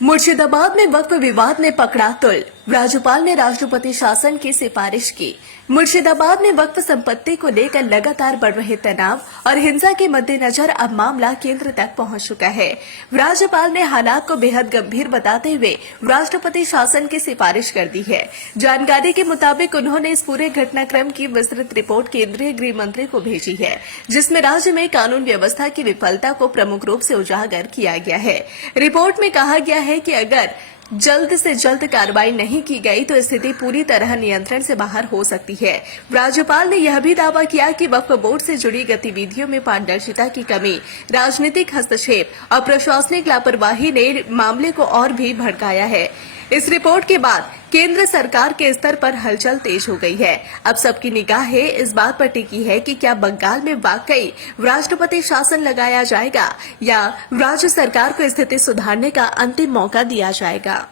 मुर्शिदाबाद में वक्फ विवाद ने पकड़ा तुल। राज्यपाल ने राष्ट्रपति शासन की सिफारिश की। मुर्शिदाबाद में वक्फ संपत्ति को लेकर लगातार बढ़ रहे तनाव और हिंसा के मद्देनजर अब मामला केंद्र तक पहुंच चुका है। राज्यपाल ने हालात को बेहद गंभीर बताते हुए राष्ट्रपति शासन की सिफारिश कर दी है। जानकारी के मुताबिक उन्होंने इस पूरे घटनाक्रम की विस्तृत रिपोर्ट केंद्रीय गृह मंत्री को भेजी है, जिसमें राज्य में कानून व्यवस्था की विफलता को प्रमुख रूप से उजागर किया गया है। रिपोर्ट में कहा गया है कि अगर जल्द से जल्द कार्रवाई नहीं की गई तो स्थिति पूरी तरह नियंत्रण से बाहर हो सकती है। राज्यपाल ने यह भी दावा किया कि वक्फ बोर्ड से जुड़ी गतिविधियों में पारदर्शिता की कमी, राजनीतिक हस्तक्षेप और प्रशासनिक लापरवाही ने मामले को और भी भड़काया है। इस रिपोर्ट के बाद केंद्र सरकार के स्तर पर हलचल तेज हो गई है। अब सबकी निगाहें इस बात पर टिकी है कि क्या बंगाल में वाकई राष्ट्रपति शासन लगाया जाएगा या राज्य सरकार को स्थिति सुधारने का अंतिम मौका दिया जाएगा।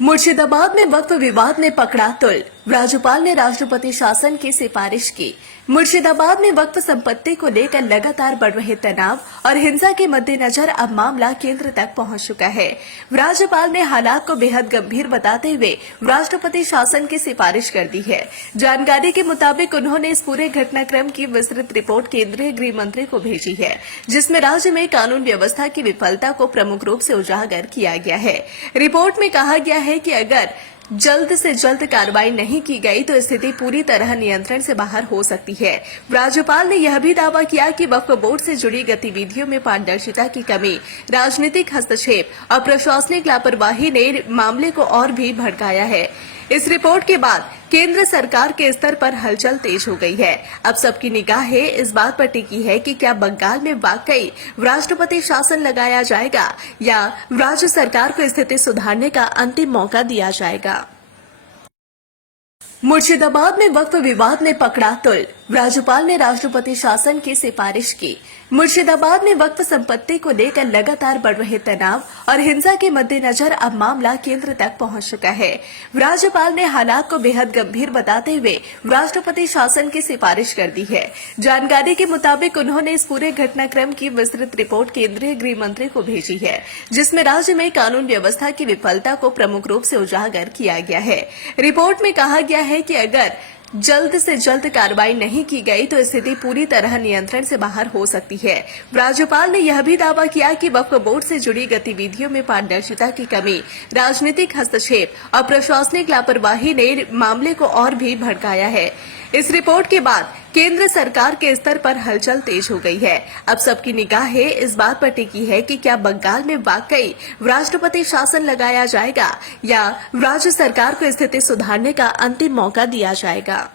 मुर्शिदाबाद में वक्फ विवाद ने पकड़ा तुल। राज्यपाल ने राष्ट्रपति शासन की सिफारिश की। मुर्शिदाबाद में वक्फ संपत्ति को लेकर लगातार बढ़ रहे तनाव और हिंसा के मद्देनजर अब मामला केंद्र तक पहुंच चुका है। राज्यपाल ने हालात को बेहद गंभीर बताते हुए राष्ट्रपति शासन की सिफारिश कर दी है। जानकारी के मुताबिक उन्होंने इस पूरे घटनाक्रम की विस्तृत रिपोर्ट केंद्रीय गृह मंत्री को भेजी है, जिसमें राज्य में कानून व्यवस्था की विफलता को प्रमुख रूप से उजागर किया गया है। रिपोर्ट में कहा गया है कि अगर जल्द से जल्द कार्रवाई नहीं की गई तो स्थिति पूरी तरह नियंत्रण से बाहर हो सकती है। राज्यपाल ने यह भी दावा किया कि वक्फ बोर्ड से जुड़ी गतिविधियों में पारदर्शिता की कमी, राजनीतिक हस्तक्षेप और प्रशासनिक लापरवाही ने मामले को और भी भड़काया है। इस रिपोर्ट के बाद केंद्र सरकार के स्तर पर हलचल तेज हो गई है। अब सबकी निगाहें इस बात पर टिकी है कि क्या बंगाल में वाकई राष्ट्रपति शासन लगाया जाएगा या राज्य सरकार को स्थिति सुधारने का अंतिम मौका दिया जाएगा। मुर्शिदाबाद में वक्फ विवाद ने पकड़ा तुल। राज्यपाल ने राष्ट्रपति शासन की सिफारिश की। मुर्शिदाबाद में वक्फ संपत्ति को लेकर लगातार बढ़ रहे तनाव और हिंसा के मद्देनजर अब मामला केंद्र तक पहुंच चुका है। राज्यपाल ने हालात को बेहद गंभीर बताते हुए राष्ट्रपति शासन की सिफारिश कर दी है। जानकारी के मुताबिक उन्होंने इस पूरे घटनाक्रम की विस्तृत रिपोर्ट केंद्रीय गृह मंत्री को भेजी है, जिसमें राज्य में कानून व्यवस्था की विफलता को प्रमुख रूप से उजागर किया गया है। रिपोर्ट में कहा गया है कि अगर जल्द से जल्द कार्रवाई नहीं की गई तो स्थिति पूरी तरह नियंत्रण से बाहर हो सकती है। राज्यपाल ने यह भी दावा किया कि वक्फ बोर्ड से जुड़ी गतिविधियों में पारदर्शिता की कमी, राजनीतिक हस्तक्षेप और प्रशासनिक लापरवाही ने मामले को और भी भड़काया है। इस रिपोर्ट के बाद केंद्र सरकार के स्तर पर हलचल तेज हो गई है। अब सबकी निगाहें इस बात पर टिकी है कि क्या बंगाल में वाकई राष्ट्रपति शासन लगाया जाएगा या राज्य सरकार को स्थिति सुधारने का अंतिम मौका दिया जाएगा।